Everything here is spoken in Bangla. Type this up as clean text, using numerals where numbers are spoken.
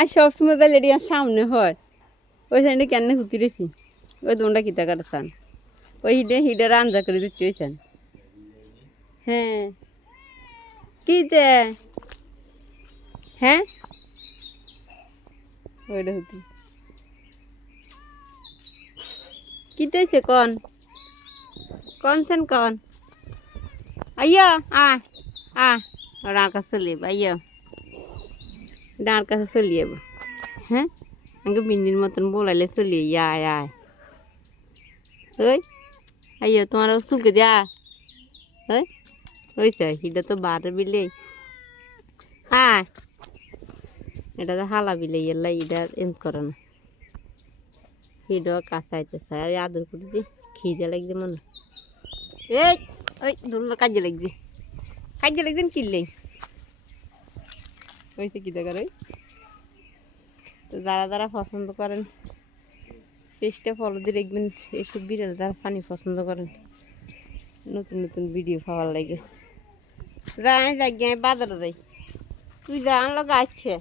আর সবসময় তাহলে এটি আমার সামনে হয় ওই সাইডে কেন ঘুরতে রেখি ওই তোমরা কিতা কাটান ওই হিডে রান্না করে দিচ্ছি ওই সান হ্যাঁ কিতে হ্যাঁ ওইটা হতে কিতেছে কন কন আইয়া ডাঁর কাছে চলে যাবো আইয়া ডাঁর কাছে চলে যাবো হ্যাঁ আমাকে বিন্দির মতন বলাইলে চলে আয় আয় ওই আইয়া তোমার সুখে যা ওই ওইটা এটা তো বার বিলে আয় এটা তো হালা বিলে এলা এটা এম করে না এটাও কাঁচাইতেছে আর আদর করে দি খিদে লাগছে মনে এই ওই ধরুন কাজে লাগছে কিনলেই ওইটা কী দেখার ওই তো যারা পছন্দ করেন পেজটা ফলো দিয়ে দেখবেন এসব বিড়াল যারা পানি পছন্দ করেন নতুন নতুন ভিডিও পাওয়ার লাগে যাই বাজারে যাই তুই যা আনলো গাছে